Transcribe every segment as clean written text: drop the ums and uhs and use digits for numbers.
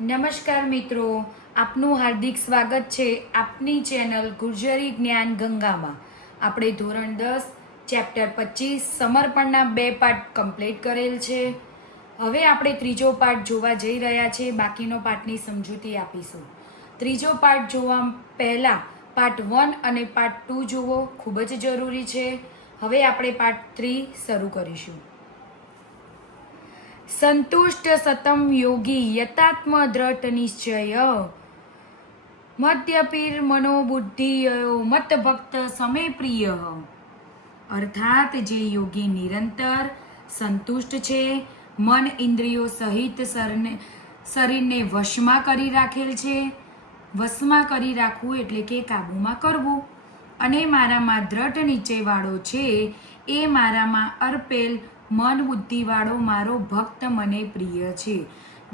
નમસ્કાર મિત્રો, આપનું હાર્દિક સ્વાગત છે આપની ચેનલ ગુર્જરી જ્ઞાન ગંગામાં. આપણે ધોરણ 10 ચેપ્ટર 25 સમર્પણના 2 પાઠ કમ્પ્લીટ કરેલ છે. હવે આપણે ત્રીજો પાઠ જોવા જઈ રહ્યા છે. બાકીનો પાઠની સમજૂતી આપીશું. ત્રીજો પાઠ જોવા પહેલા પાર્ટ 1 અને પાર્ટ 2 જોવો ખૂબ જ જરૂરી છે. હવે આપણે પાર્ટ 3 શરૂ કરીશું. સંતુષ્ટ સતમ યોગી યતાત્મ દ્રઢ નિશ્ચય મધ્યપીર મનોબુદ્ધિયો મત ભક્ત સમે પ્રિય. અર્થાત જે યોગી નિરંતર સંતુષ્ટ છે, મન ઇન્દ્રિયો સહિત શરીરને વશમાં કરી રાખેલ છે. વશમાં કરી રાખવું એટલે કે કાબૂમાં કરવું. અને મારામાં દ્રઢ નિશ્ચયવાળો છે, એ મારામાં અર્પેલ મન બુદ્ધિવાળો મારો ભક્ત મને પ્રિય છે.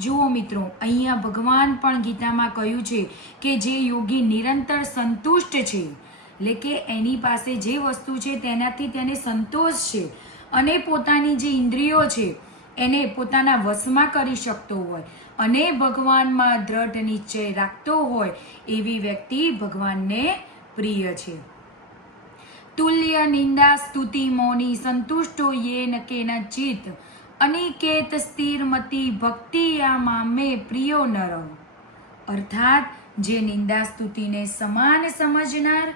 જુઓ મિત્રો, અહીંયા ભગવાન પણ ગીતામાં કહ્યું છે કે જે યોગી નિરંતર સંતુષ્ટ છે, એટલે કે એની પાસે જે વસ્તુ છે તેનાથી તેને સંતોષ છે અને પોતાની જે ઇન્દ્રિયો છે એને પોતાના વશમાં કરી શકતો હોય અને ભગવાનમાં દ્રઢ નિશ્ચય રાખતો હોય એવી વ્યક્તિ ભગવાનને પ્રિય છે. તુલ્ય નિંદા સ્તુતિ મૌની સંતુષ્ટો યેન કેનચિત અનિકેત સ્થિરમતી ભક્તિ મામે પ્રિયો નર. અર્થાત જે નિંદા સ્તુતિને સમાન સમજનાર,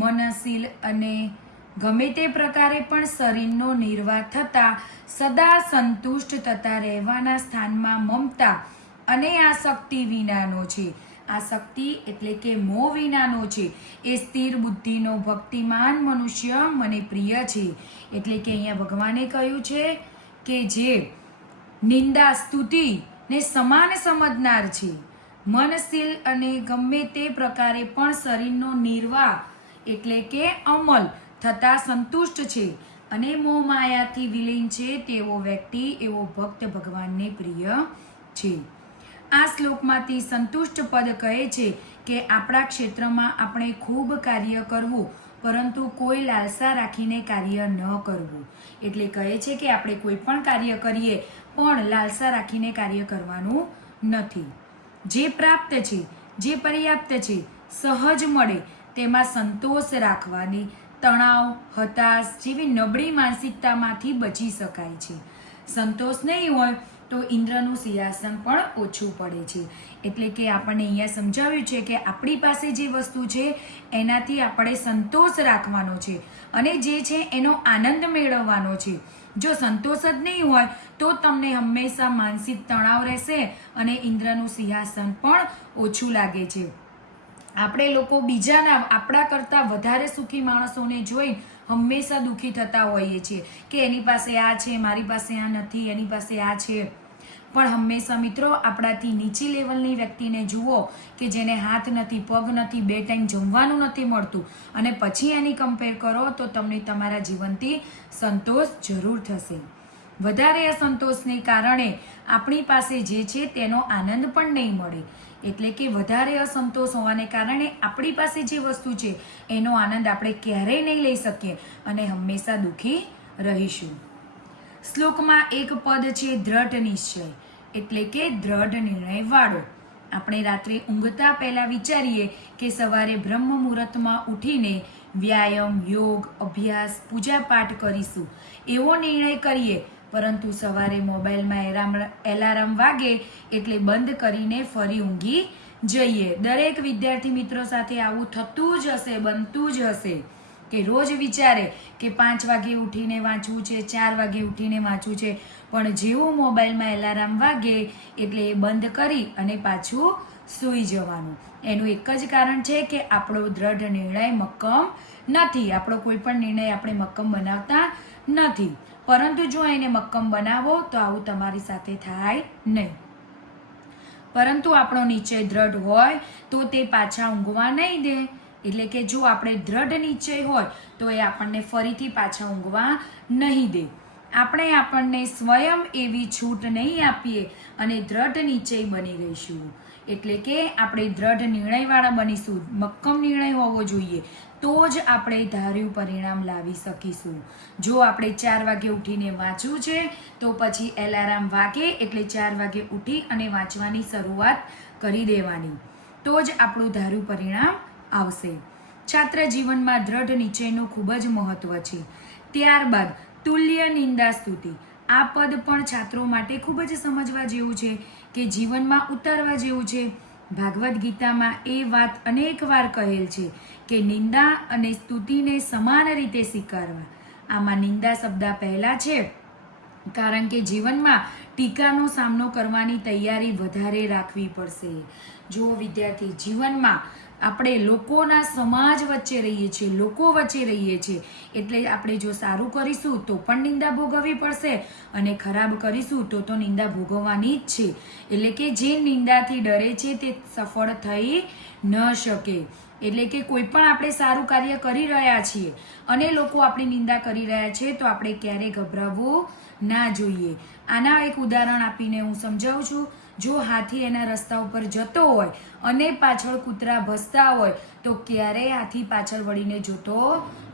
મનશીલ અને ગમે તે પ્રકારે પણ શરીરનો નિર્વાહ થતા સદા સંતુષ્ટ થતા રહેવાના સ્થાનમાં મમતા અને આસક્તિ વિનાનો છે. આસક્તિ એટલે કે મોહ વિનાનો છે. એ સ્થિર બુદ્ધિનો ભક્તિમાન મનુષ્ય મને પ્રિય છે. એટલે કે અહીંયા ભગવાને કહ્યું છે કે જે નિંદા સ્તુતિ ને સમાન સમજનાર છે, મનશીલ અને ગમે તે પ્રકારે પણ શરીરનો નિર્વાહ એટલે કે અમલ થતા સંતુષ્ટ છે અને મોહ માયાથી વિલીન છે તેવો વ્યક્તિ, એવો ભક્ત ભગવાનને પ્રિય છે. આ શ્લોકમાંથી સંતુષ્ટ પદ કહે છે કે આપણા ક્ષેત્રમાં આપણે ખૂબ કાર્ય કરવું, પરંતુ કોઈ લાલસા રાખીને કાર્ય ન કરવું. એટલે કહે છે કે આપણે કોઈ પણ કાર્ય કરીએ પણ લાલસા રાખીને કાર્ય કરવાનું નથી. જે પ્રાપ્ત છે, જે પર્યાપ્ત છે, સહજ મળે તેમાં સંતોષ રાખવાની તણાવ, હતાશ જેવી નબળી માનસિકતામાંથી બચી શકાય છે. સંતોષ નહીં હોય તો ઇન્દ્રનું સિંહાસન પણ ઓછું પડે છે. એટલે કે આપણને અહીંયા સમજાવ્યું છે કે આપણી પાસે જે વસ્તુ છે એનાથી આપણે સંતોષ રાખવાનો છે અને જે છે એનો આનંદ મેળવવાનો છે. જો સંતોષ જ નહીં હોય તો તમને હંમેશા માનસિક તણાવ રહેશે અને ઇન્દ્રનું સિંહાસન પણ ઓછું લાગે છે. આપણે લોકો બીજાના આપણા કરતાં વધારે સુખી માણસોને જોઈ હંમેશા દુઃખી થતા હોઈએ છીએ કે એની પાસે આ છે, મારી પાસે આ નથી, એની પાસે આ છે. પણ હંમેશા મિત્રો આપણાથી નીચી લેવલની વ્યક્તિને જુઓ કે જેને હાથ નથી, પગ નથી, 2 ટાઈમ જમવાનું નથી મળતું અને પછી એની કમ્પેર કરો તો તમને તમારા જીવનથી સંતોષ જરૂર થશે. વધારે અસંતોષને કારણે આપણી પાસે જે છે તેનો આનંદ પણ નહીં મળે. એટલે કે વધારે અસંતોષ હોવાને કારણે આપણી પાસે જે વસ્તુ છે એનો આનંદ આપણે ક્યારેય નહીં લઈ શકીએ અને હંમેશા દુઃખી રહીશું. શ્લોકમાં એક પદ છે દ્રઢ નિશ્ચય, એટલે કે દ્રઢ નિર્ણય વાળો. આપણે રાત્રે ઊંઘતા પહેલા વિચારીએ કે સવારે બ્રહ્મ મુહૂર્તમાં ઉઠીને વ્યાયામ, યોગ, અભ્યાસ, પૂજાપાઠ કરીશું એવો નિર્ણય કરીએ, પરંતુ સવારે મોબાઈલમાં એલાર્મ વાગે એટલે બંધ કરીને ફરી ઊંઘી જઈએ. દરેક વિદ્યાર્થી મિત્રો સાથે આવું થતું જ હશે, બનતું જ હશે કે રોજ વિચારે કે 5 વાગે ઉઠીને વાંચવું છે, 4 વાગે ઉઠીને વાંચવું છે, પણ જેવું મોબાઈલમાં એલાર્મ વાગે એટલે એ બંધ કરી અને પાછું સૂઈ જવાનું. એનું એક જ કારણ છે કે આપણો દ્રઢ નિર્ણય મક્કમ નથી. આપણો કોઈ પણ નિર્ણય આપણે મક્કમ બનાવતા નથી. પરંતુ જો એને મક્કમ બનાવો તો આવું તમારી સાથે થાય નહીં. પરંતુ આપણો નિશ્ચય દ્રઢ હોય તો તે પાછા ઊંઘવા નહીં દે. એટલે કે જો આપણે દ્રઢ નિશ્ચય હોય તો એ આપણને ફરીથી પાછા ઊંઘવા નહીં દે. આપણે આપણને સ્વયં એવી છૂટ નહીં આપીએ અને દ્રઢ નિશ્ચય બની રહીશું. એટલે કે આપણે દ્રઢ નિર્ણયવાળા બનીશું. મક્કમ નિર્ણય હોવો જોઈએ, તો જ આપણે ધાર્યું પરિણામ લાવી શકીશું. જો આપણે 4 વાગે ઉઠીને વાંચવું છે તો પછી એલાર્મ વાગે એટલે 4 વાગે ઉઠી અને વાંચવાની શરૂઆત કરી દેવાની, તો જ આપણું ધાર્યું પરિણામ આવશે. છાત્ર જીવનમાં દ્રઢ નિશ્ચયનું ખૂબ જ મહત્વ છે. ત્યારબાદ તુલ્ય નિંદા સ્તુતિ. આ પદ પણ છાત્રો માટે ખૂબ જ સમજવા જેવું છે કે જીવનમાં ઉતારવા જેવું છે. ભાગવદ્ ગીતામાં એ વાત અનેક વાર કહેલ છે કે નિંદા અને સ્તુતિને સમાન રીતે સ્વીકારવા. આમાં નિંદા શબ્દ પહેલા છે કારણ કે જીવનમાં ટીકાનો સામનો કરવાની તૈયારી વધારે રાખવી પડશે. જો વિદ્યાર્થી, જીવનમાં આપણે લોકોના સમાજ વચ્ચે રહીએ છીએ, લોકો વચ્ચે રહીએ છીએ, એટલે આપણે જો સારું કરીશું તો પણ નિંદા ભોગવવી પડશે અને ખરાબ કરીશું તો નિંદા ભોગવવાની જ છે. એટલે કે જે નિંદાથી ડરે છે તે સફળ થઈ ન શકે. એટલે કે કોઈ પણ આપણે સારું કાર્ય કરી રહ્યા છીએ અને લોકો આપણી નિંદા કરી રહ્યા છે તો આપણે ક્યારેય ગભરાવવું ના જોઈએ. આના એક ઉદાહરણ આપીને હું સમજાવું છું. જો હાથી એના રસ્તા ઉપર જતો હોય અને પાછળ કૂતરા ભસતા હોય તો ક્યારેય હાથી પાછળ વળીને જોતો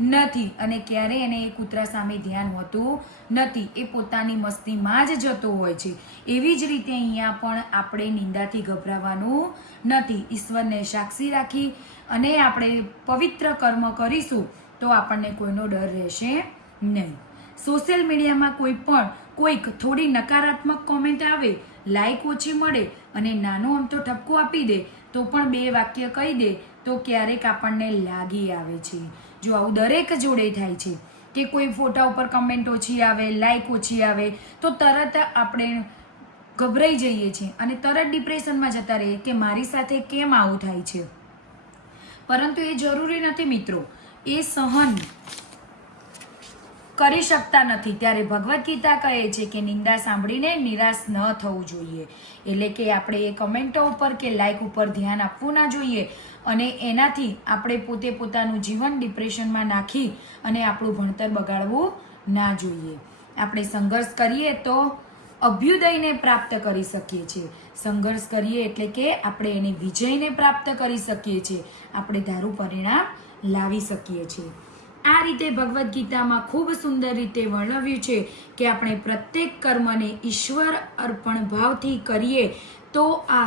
નથી અને ક્યારેય એને એ કૂતરા સામે ધ્યાન હોતું નથી. એ પોતાની મસ્તીમાં જ જતો હોય છે. એવી જ રીતે અહીંયા પણ આપણે નિંદાથી ગભરાવાનું નથી. ઈશ્વરને સાક્ષી રાખી અને આપણે પવિત્ર કર્મ કરીશું તો આપણને કોઈનો ડર રહેશે નહીં. સોશિયલ મીડિયામાં કોઈક થોડી નકારાત્મક કોમેન્ટ આવે, લાઈક ઓછી મળે અને નાનો અમથો ઠપકો આપી દે તો પણ 2 વાક્ય કહી દે તો ક્યારેક આપણને લાગી આવે છે. જો આવું દરેક જોડે થાય છે કે કોઈ ફોટા ઉપર કમેન્ટ ઓછી આવે, લાઈક ઓછી આવે તો તરત આપણે ગભરાઈ જઈએ છીએ અને તરત ડિપ્રેશનમાં જતા રહીએ કે મારી સાથે કેમ આવું થાય છે. પરંતુ એ જરૂરી નથી મિત્રો. એ સહન કરી શકતા નથી ત્યારે ભગવદ્ ગીતા કહે છે કે નિંદા સાંભળીને નિરાશ ન થવું જોઈએ. એટલે કે આપણે એ કમેન્ટો ઉપર કે લાઈક ઉપર ધ્યાન આપવું ના જોઈએ અને એનાથી આપણે પોતાનું જીવન ડિપ્રેશનમાં નાખી અને આપણું ભણતર બગાડવું ના જોઈએ. આપણે સંઘર્ષ કરીએ તો અભ્યુદયને પ્રાપ્ત કરી શકીએ છીએ. સંઘર્ષ કરીએ એટલે કે આપણે એને વિજયને પ્રાપ્ત કરી શકીએ છીએ. આપણે ધારું પરિણામ લાવી શકીએ છીએ. આ રીતે ભગવદ્ ગીતામાં ખૂબ સુંદર રીતે વર્ણવ્યું છે કે આપણે પ્રત્યેક કર્મને ઈશ્વર અર્પણ ભાવથી કરીએ તો આ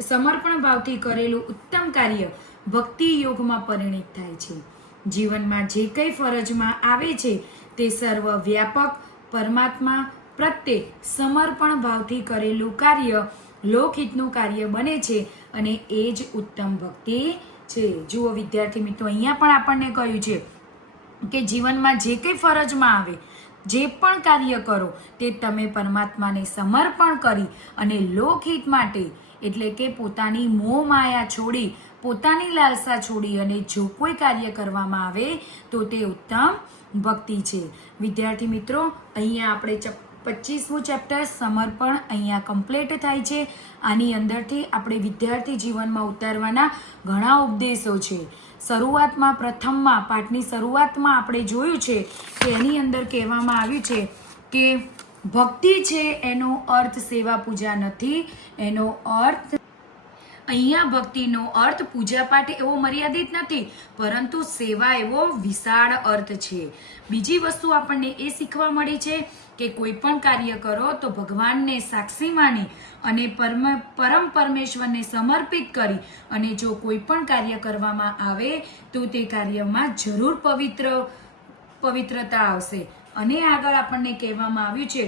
સમર્પણ ભાવથી કરેલું ઉત્તમ કાર્ય ભક્તિ યોગમાં પરિણિત થાય છે. જીવનમાં જે કંઈ ફરજમાં આવે છે તે સર્વ વ્યાપક પરમાત્મા પ્રત્યે સમર્પણ ભાવથી કરેલું કાર્ય લોકહિતનું કાર્ય બને છે અને એ જ ઉત્તમ ભક્તિ છે. જુઓ વિદ્યાર્થી મિત્રો, અહીંયા પણ આપણને કહ્યું છે કે જીવનમાં જે કંઈ ફરજમાં આવે, જે પણ કાર્ય કરો તે તમે પરમાત્માને સમર્પણ કરી અને લોકહિત માટે એટલે કે પોતાની મોહ માયા છોડી, પોતાની લાલસા છોડી અને જો કોઈ કાર્ય કરવામાં આવે તો તે ઉત્તમ ભક્તિ છે. વિદ્યાર્થી મિત્રો, અહીંયા આપણે 25મું ચેપ્ટર સમર્પણ અહીંયા કમ્પ્લીટ થાય છે. આની અંદરથી આપણે વિદ્યાર્થી જીવનમાં ઉતારવાના ઘણા ઉપદેશો છે. શરૂઆતમાં પ્રથમમાં પાઠની શરૂઆતમાં આપણે જોયું છે કે એની અંદર કહેવામાં આવ્યું છે કે ભક્તિ છે એનો અર્થ સેવા પૂજા નથી. એનો અર્થ અહીંયા ભક્તિનો અર્થ પૂજાપાઠ એવો મર્યાદિત નથી, પરંતુ સેવા એવો વિશાળ અર્થ છે. બીજી વસ્તુ આપણને એ શીખવા મળી છે કે કોઈ પણ કાર્ય કરો તો ભગવાનને સાક્ષી માની અને પરમ પરમેશ્વરને સમર્પિત કરી અને જો કોઈ પણ કાર્ય કરવામાં આવે તો તે કાર્યમાં જરૂર પવિત્રતા આવશે. અને આગળ આપણને કહેવામાં આવ્યું છે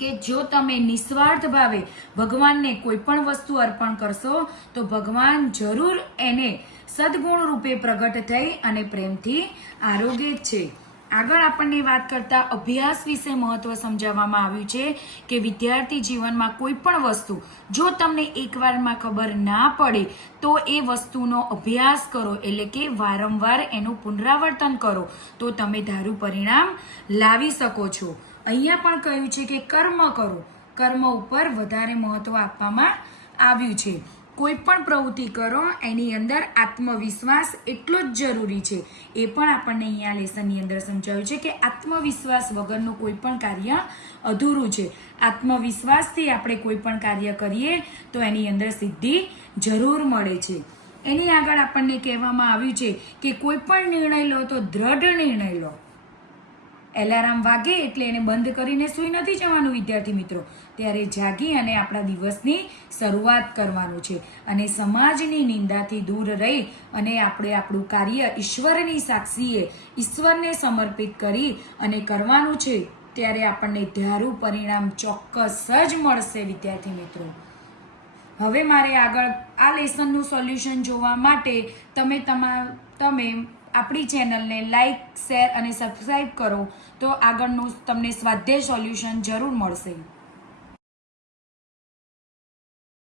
કે જો તમે નિસ્વાર્થ ભાવે ભગવાનને કોઈ પણ વસ્તુ અર્પણ કરશો તો ભગવાન જરૂર એને સદગુણ રૂપે પ્રગટ થઈ અને પ્રેમથી આરોગે છે. આગળ આપણને વાત કરતા અભ્યાસ વિશે મહત્વ સમજાવવામાં આવ્યું છે કે વિદ્યાર્થી જીવનમાં કોઈ પણ વસ્તુ જો તમને એકવારમાં ખબર ના પડે તો એ વસ્તુનો અભ્યાસ કરો, એટલે કે વારંવાર એનું પુનરાવર્તન કરો તો તમે ધારું પરિણામ લાવી શકો છો. અહીંયા પણ કહ્યું છે કે કર્મ કરો. કર્મ ઉપર વધારે મહત્વ આપવામાં આવ્યું છે. કોઈ પણ પ્રવૃત્તિ કરો એની અંદર આત્મવિશ્વાસ એટલો જ જરૂરી છે. એ પણ આપણને અહીંયા લેસનની અંદર સમજાવ્યું છે કે આત્મવિશ્વાસ વગરનું કોઈ પણ કાર્ય અધૂરું છે. આત્મવિશ્વાસથી આપણે કોઈ પણ કાર્ય કરીએ તો એની અંદર સિદ્ધિ જરૂર મળે છે. એની આગળ આપણને કહેવામાં આવ્યું છે કે કોઈ પણ નિર્ણય લો તો દ્રઢ નિર્ણય લો. એલાર્મ વાગે એટલે એને બંધ કરીને સૂઈ નથી જવાનું વિદ્યાર્થી મિત્રો. ત્યારે જાગી અને આપણા દિવસની શરૂઆત કરવાનું છે અને સમાજની નિંદાથી દૂર રહી અને આપણે આપણું કાર્ય ઈશ્વરની સાક્ષીએ ઈશ્વરને સમર્પિત કરી અને કરવાનું છે. ત્યારે આપણને ધારું પરિણામ ચોક્કસ જ મળશે વિદ્યાર્થી મિત્રો. હવે મારે આગળ આ લેસનનું સોલ્યુશન જોવા માટે તમે આપણી ચેનલને લાઈક, શેર અને સબસ્ક્રાઈબ કરો તો આગળનું તમને સ્વાધ્યાય સોલ્યુશન જરૂર મળશે.